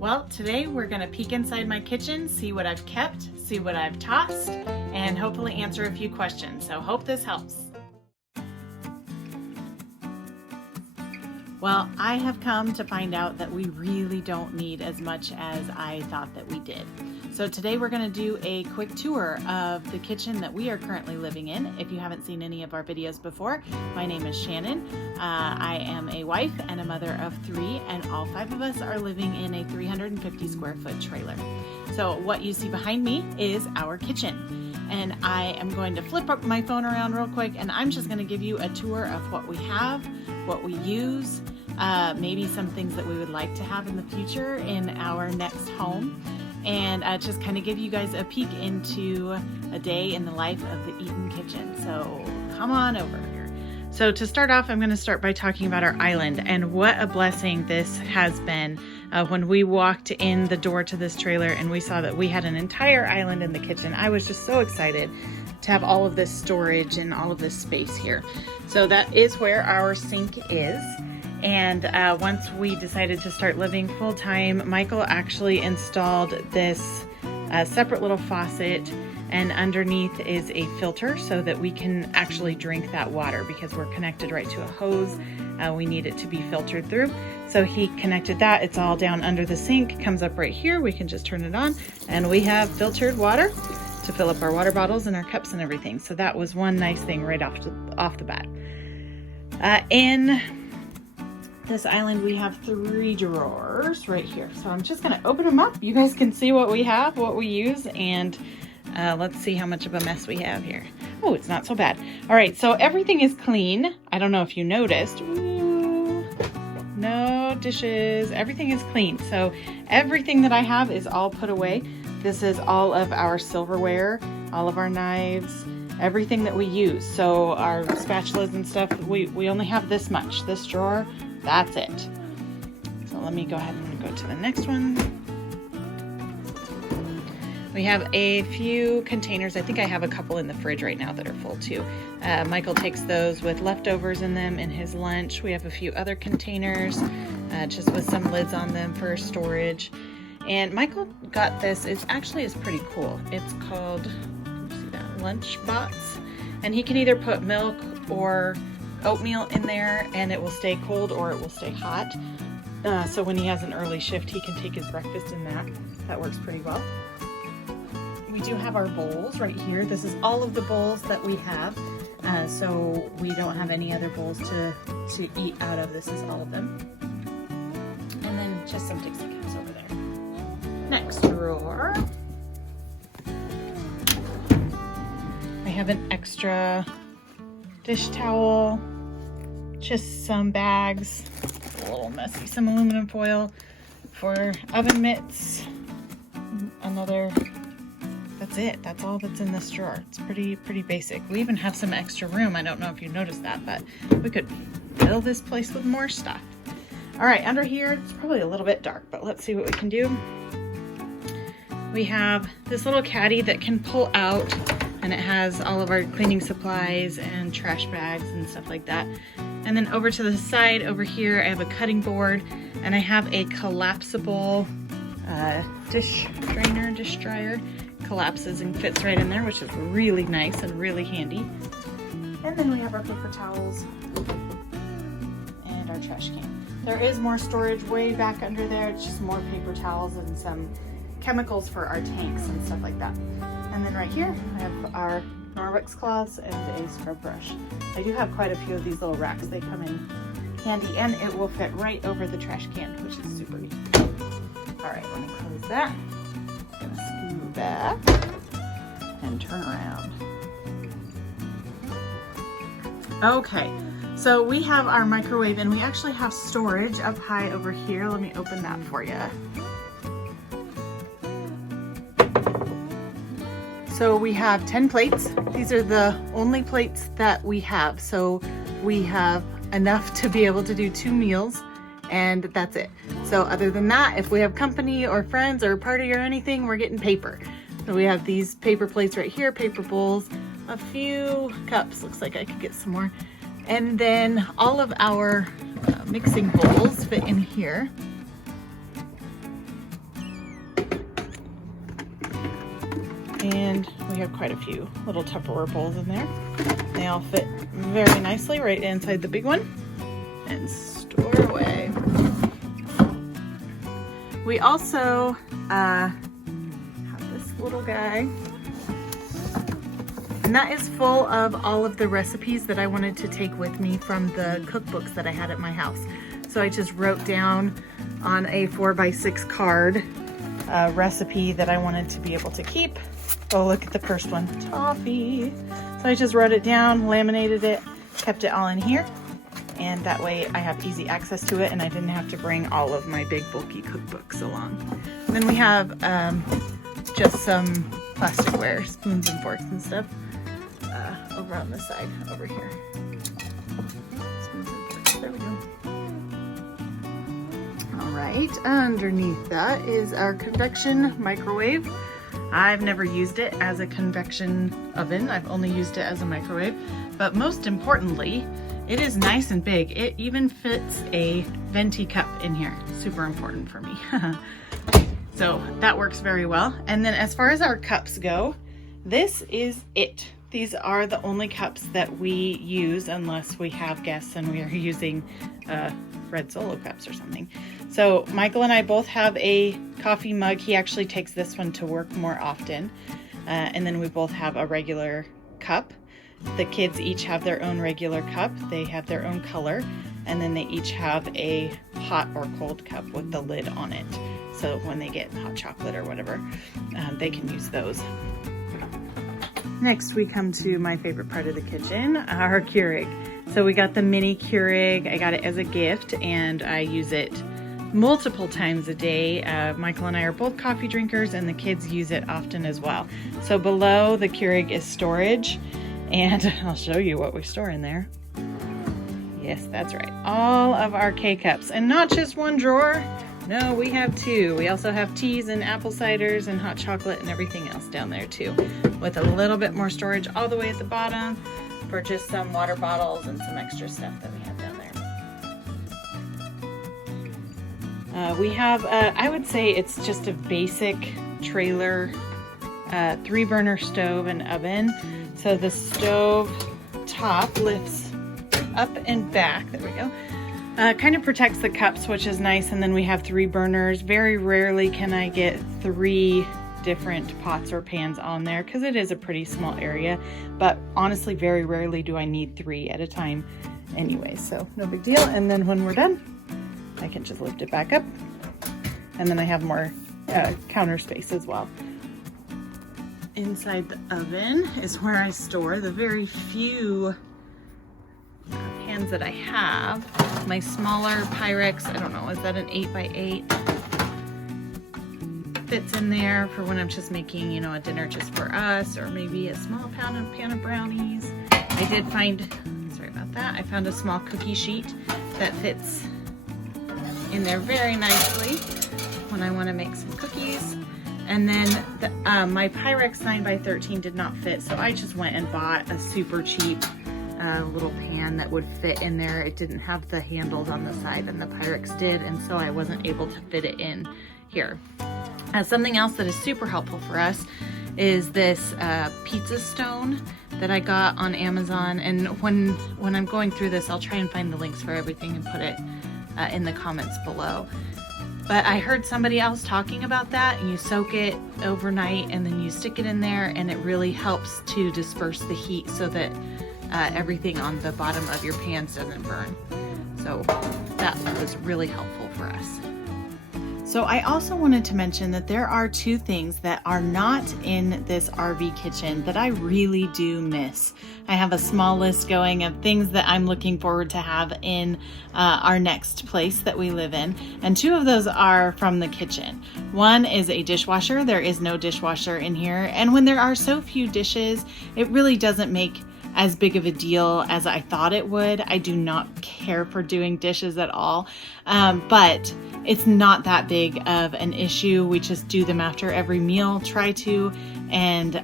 Well, today we're gonna peek inside my kitchen, see what I've kept, see what I've tossed, and hopefully answer a few questions. So hope this helps. Well, I have come to find out that we really don't need as much as I thought that we did. So today we're going to do a quick tour of the kitchen that we are currently living in. If you haven't seen any of our videos before, my name is Shannon. I am a wife and a mother of 3, and all 5 of us are living in a 350 square foot trailer. So what you see behind me is our kitchen. And I am going to flip up my phone around real quick, and I'm just going to give you a tour of what we have, what we use, maybe some things that we would like to have in the future in our next home, and just kind of give you guys a peek into a day in the life of the Eaton kitchen. So come on over here. So to start off, I'm going to start by talking about our island and what a blessing this has been. When we walked in the door to this trailer and we saw that we had an entire island in the kitchen, I was just so excited to have all of this storage and all of this space here. So that is where our sink is. And once we decided to start living full-time, Michael actually installed this separate little faucet, and underneath is a filter so that we can actually drink that water because we're connected right to a hose. We need it to be filtered through. So he connected that. It's all down under the sink, comes up right here. We can just turn it on and we have filtered water to fill up our water bottles and our cups and everything. So that was one nice thing right off the bat. In this island, we have 3 drawers right here. So I'm just gonna open them up. You guys can see what we have, what we use, and let's see how much of a mess we have here. Oh, it's not so bad. All right, so everything is clean. I don't know if you noticed. Ooh, no dishes, everything is clean. So everything that I have is all put away. This is all of our silverware, all of our knives, everything that we use. So our spatulas and stuff, we only have this much. This drawer, that's it. So let me go ahead and go to the next one. We have a few containers. I think I have a couple in the fridge right now that are full too. Michael takes those with leftovers in them in his lunch. We have a few other containers just with some lids on them for storage. And Michael got this. It's pretty cool. It's called, see that, Lunch Box. And he can either put milk or oatmeal in there and it will stay cold or it will stay hot. So when he has an early shift, he can take his breakfast in that. That works pretty well. We do have our bowls right here. This is all of the bowls that we have. So we don't have any other bowls to eat out of. This is all of them. And then just some Dixie cups over there. Next drawer. I have an extra dish towel, just some bags, a little messy, some aluminum foil for oven mitts, another. That's it. That's all that's in this drawer. It's pretty basic. We even have some extra room. I don't know if you noticed that, but we could fill this place with more stuff. All right, under here, it's probably a little bit dark, but let's see what we can do. We have this little caddy that can pull out, and it has all of our cleaning supplies and trash bags and stuff like that. And then over to the side over here, I have a cutting board, and I have a collapsible dish dryer. Collapses and fits right in there, which is really nice and really handy. And then we have our paper towels and our trash can. There is more storage way back under there. It's just more paper towels and some chemicals for our tanks and stuff like that. And then right here, I have our Norwex cloths and a scrub brush. I do have quite a few of these little racks. They come in handy and it will fit right over the trash can, which is super neat. All right, let me close that. I'm gonna scoot back and turn around. Okay, so we have our microwave and we actually have storage up high over here. Let me open that for you. So we have 10 plates. These are the only plates that we have. So we have enough to be able to do 2 meals, and that's it. So other than that, if we have company or friends or a party or anything, we're getting paper. So we have these paper plates right here, paper bowls, a few cups. Looks like I could get some more. And then all of our mixing bowls fit in here. And we have quite a few little Tupperware bowls in there. They all fit very nicely right inside the big one and store away. We also have this little guy, and that is full of all of the recipes that I wanted to take with me from the cookbooks that I had at my house. So I just wrote down on a 4x6 card a recipe that I wanted to be able to keep. Oh, look at the first one, toffee. So I just wrote it down, laminated it, kept it all in here, and that way I have easy access to it and I didn't have to bring all of my big bulky cookbooks along. And then we have just some plasticware, spoons and forks and stuff over on the side over here. Spoons and forks, there we go. All right, underneath that is our convection microwave. I've never used it as a convection oven. I've only used it as a microwave, but most importantly, it is nice and big. It even fits a venti cup in here. Super important for me. So that works very well. And then as far as our cups go, this is it. These are the only cups that we use unless we have guests and we are using red Solo cups or something. So Michael and I both have a coffee mug. He actually takes this one to work more often. And then we both have a regular cup. The kids each have their own regular cup. They have their own color. And then they each have a hot or cold cup with the lid on it. So when they get hot chocolate or whatever, they can use those. Next, we come to my favorite part of the kitchen, our Keurig. So we got the mini Keurig. I got it as a gift and I use it multiple times a day. Michael and I are both coffee drinkers and the kids use it often as well. So below the Keurig is storage, and I'll show you what we store in there. Yes, that's right. All of our K-cups, and not just one drawer. No, we have two. We also have teas and apple ciders and hot chocolate and everything else down there too, with a little bit more storage all the way at the bottom for just some water bottles and some extra stuff that we have down there. We have, I would say it's just a basic trailer 3-burner stove and oven. So the stove top lifts up and back, there we go. Kind of protects the cups, which is nice. And then we have 3 burners. Very rarely can I get 3 different pots or pans on there because it is a pretty small area. But honestly, very rarely do I need 3 at a time anyway. So no big deal. And then when we're done, I can just lift it back up. And then I have more counter space as well. Inside the oven is where I store the very few pans that I have. My smaller Pyrex, I don't know, is that an 8x8? Fits in there for when I'm just making, you know, a dinner just for us, or maybe a small pan of brownies. I did find, sorry about that, I found a small cookie sheet that fits in there very nicely when I want to make some cookies. And then my Pyrex 9x13 did not fit, so I just went and bought a super cheap little pan that would fit in there. It didn't have the handles on the side, and the Pyrex did, and so I wasn't able to fit it in here. Something else that is super helpful for us is this pizza stone that I got on Amazon. And when I'm going through this, I'll try and find the links for everything and put it in the comments below. But I heard somebody else talking about that, and you soak it overnight and then you stick it in there, and it really helps to disperse the heat so that everything on the bottom of your pans doesn't burn. So that was really helpful for us. So I also wanted to mention that there are 2 things that are not in this RV kitchen that I really do miss. I have a small list going of things that I'm looking forward to have in our next place that we live in. And 2 of those are from the kitchen. One is a dishwasher. There is no dishwasher in here. And when there are so few dishes, it really doesn't make as big of a deal as I thought it would. I do not care for doing dishes at all, but it's not that big of an issue. We just do them after every meal, try to, and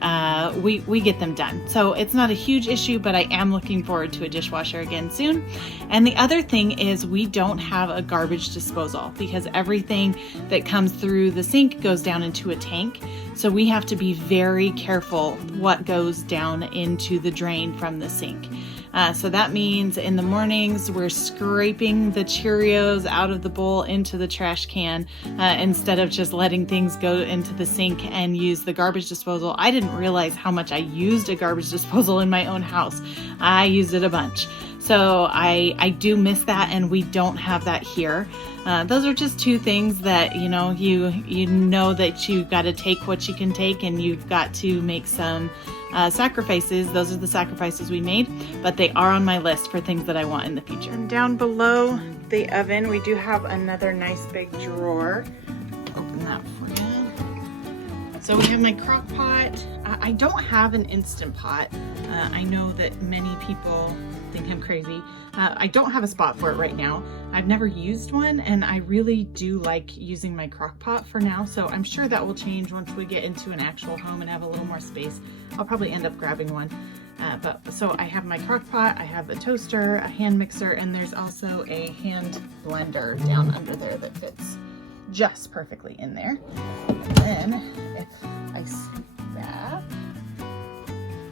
we get them done. So it's not a huge issue, but I am looking forward to a dishwasher again soon. And the other thing is we don't have a garbage disposal because everything that comes through the sink goes down into a tank. So we have to be very careful what goes down into the drain from the sink. So that means in the mornings we're scraping the Cheerios out of the bowl into the trash can instead of just letting things go into the sink and use the garbage disposal. I didn't realize how much I used a garbage disposal in my own house. I used it a bunch. So I do miss that, and we don't have that here. Those are just two things that, you know that you've got to take what you can take, and you've got to make some sacrifices. Those are the sacrifices we made, but they are on my list for things that I want in the future. And down below the oven, we do have another nice big drawer. Open that for you. So we have my crock pot. I don't have an Instant Pot. I know that many people think I'm crazy. I don't have a spot for it right now. I've never used one, and I really do like using my crock pot for now, so I'm sure that will change once we get into an actual home and have a little more space. I'll probably end up grabbing one. So I have my crock pot, I have a toaster, a hand mixer, and there's also a hand blender down under there that fits just perfectly in there. And then if I scoop that,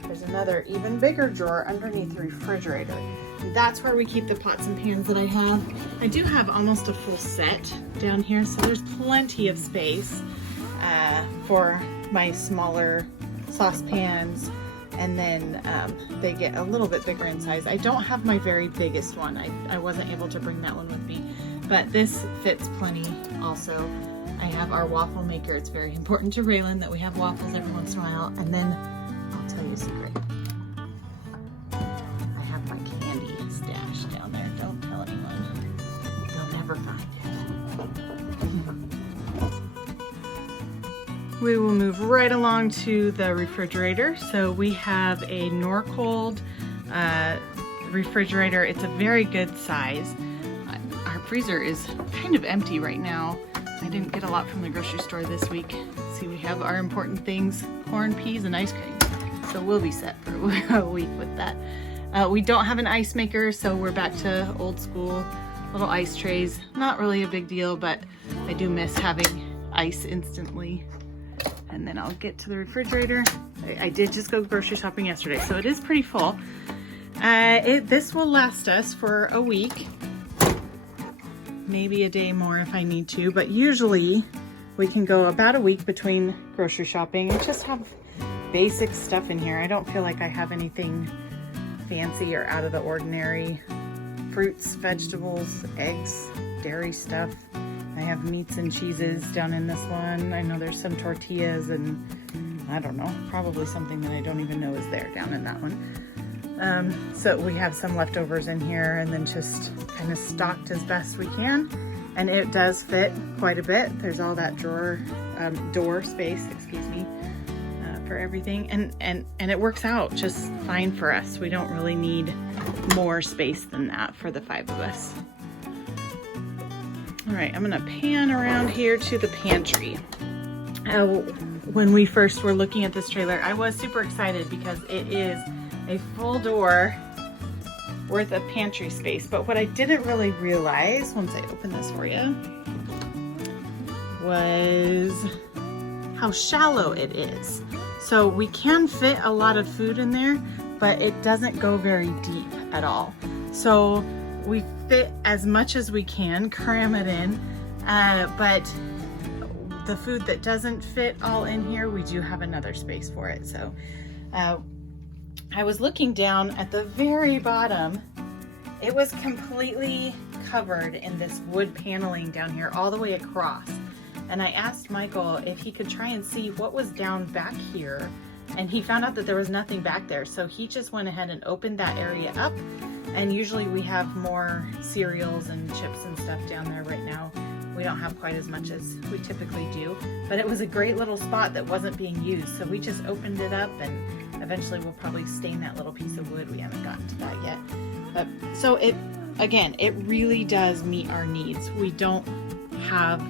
there's another even bigger drawer underneath the refrigerator. And that's where we keep the pots and pans that I have. I do have almost a full set down here, so there's plenty of space for my smaller saucepans, and then they get a little bit bigger in size. I don't have my very biggest one. I wasn't able to bring that one with me, but this fits plenty also. I have our waffle maker. It's very important to Raylan that we have waffles every once in a while. And then I'll tell you a secret. I have my candy stash down there. Don't tell anyone. They'll never find it. We will move right along to the refrigerator. So we have a Norcold refrigerator. It's a very good size. Our freezer is kind of empty right now. I didn't get a lot from the grocery store this week. See, we have our important things, corn, peas, and ice cream. So we'll be set for a week with that. We don't have an ice maker, so we're back to old school little ice trays. Not really a big deal, but I do miss having ice instantly. And then I'll get to the refrigerator. I did just go grocery shopping yesterday, so it is pretty full. This will last us for a week. Maybe a day more if I need to, but usually we can go about a week between grocery shopping and just have basic stuff in here. I don't feel like I have anything fancy or out of the ordinary. Fruits, vegetables, eggs, dairy stuff. I have meats and cheeses down in this one. I know there's some tortillas and I don't know, probably something that I don't even know is there down in that one. So we have some leftovers in here, and then just kind of stocked as best we can. And it does fit quite a bit. There's all that door space, for everything. And it works out just fine for us. We don't really need more space than that for the 5 of us. All right, I'm gonna pan around here to the pantry. When we first were looking at this trailer, I was super excited because it is a full door worth of pantry space. But what I didn't really realize once I opened this for you was how shallow it is. So we can fit a lot of food in there, but it doesn't go very deep at all. So we fit as much as we can, cram it in, but the food that doesn't fit all in here, we do have another space for it. So I was looking down at the very bottom. It was completely covered in this wood paneling down here all the way across. And I asked Michael if he could try and see what was down back here, and he found out that there was nothing back there. So he just went ahead and opened that area up, and usually we have more cereals and chips and stuff down there. Right now we don't have quite as much as we typically do, but it was a great little spot that wasn't being used. So we just opened it up, and eventually we'll probably stain that little piece of wood. We haven't gotten to that yet. But so it really does meet our needs. We don't have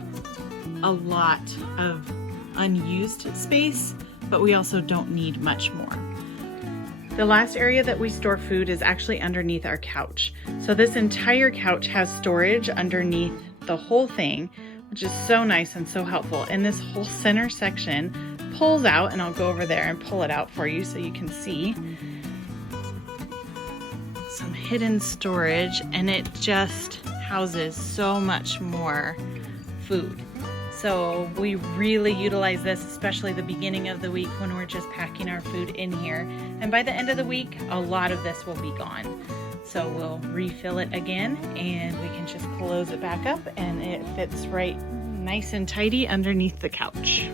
a lot of unused space, but we also don't need much more. The last area that we store food is actually underneath our couch. So this entire couch has storage underneath the whole thing, which is so nice and so helpful. And this whole center section pulls out, and I'll go over there and pull it out for you so you can see some hidden storage, and it just houses so much more food. So we really utilize this, especially the beginning of the week when we're just packing our food in here. And by the end of the week, a lot of this will be gone. So we'll refill it again, and we can just close it back up, and it fits right nice and tidy underneath the couch.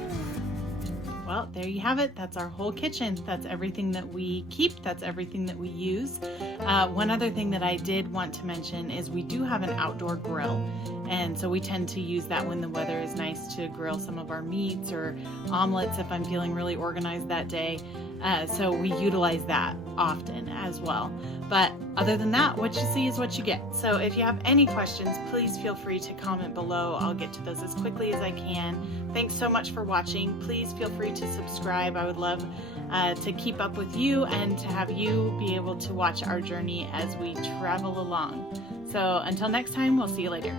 Well, there you have it. That's our whole kitchen. That's everything that we keep. That's everything that we use. One other thing that I did want to mention is we do have an outdoor grill. And so we tend to use that when the weather is nice to grill some of our meats or omelets if I'm feeling really organized that day. So we utilize that often as well. But other than that, what you see is what you get. So if you have any questions, please feel free to comment below. I'll get to those as quickly as I can. Thanks so much for watching. Please feel free to subscribe. I would love to keep up with you and to have you be able to watch our journey as we travel along. So until next time, we'll see you later.